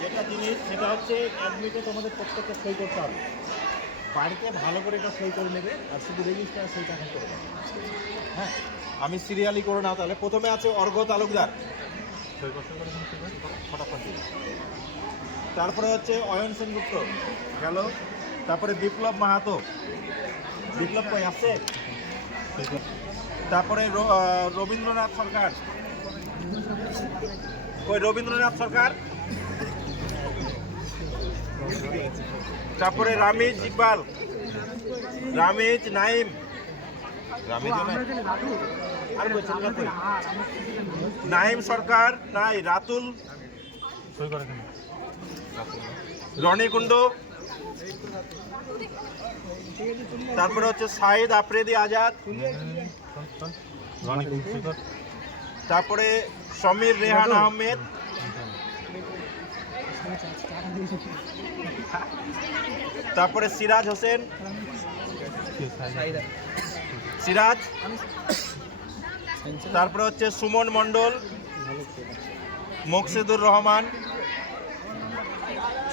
যেটা জিনিস, সেটা হচ্ছে অ্যাডমিটে তোমাদের প্রত্যেকটা সই করতে হবে। বাড়িতে ভালো করে এটা সই করে নেবে আর শুধু রেজিস্টার সই টাকা করে হ্যাঁ আমি সিরিয়ালি করে নাও তাহলে। প্রথমে আছে অর্ঘ তালুকদার। সই করতে করে ফটাফট। তারপরে হচ্ছে অয়ন সেনগুপ্ত গেল। তারপরে বিপ্লব মাহাতো। বিপ্লব কই আসছে তারপরে রবীন্দ্রনাথ সরকার। ওই রবীন্দ্রনাথ সরকার? তারপরে রামিজ ইকবাল। রামিজ নাইম? নাইম সরকার নাই রাতুল। রনি কুন্ডু তারপরে হচ্ছে সাইদ, আফ্রেদি, আজাদ। তারপরে সমীর, রেহান আহমেদ। তারপরে সিরাজ হোসেন। সিরাজ। তারপরে হচ্ছে সুমন মণ্ডল, মোকসেদুর রহমান।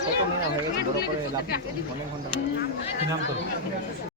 ছোট নেওয়া হয়ে গেছে বড় করে লাভ অনেক ঘণ্টা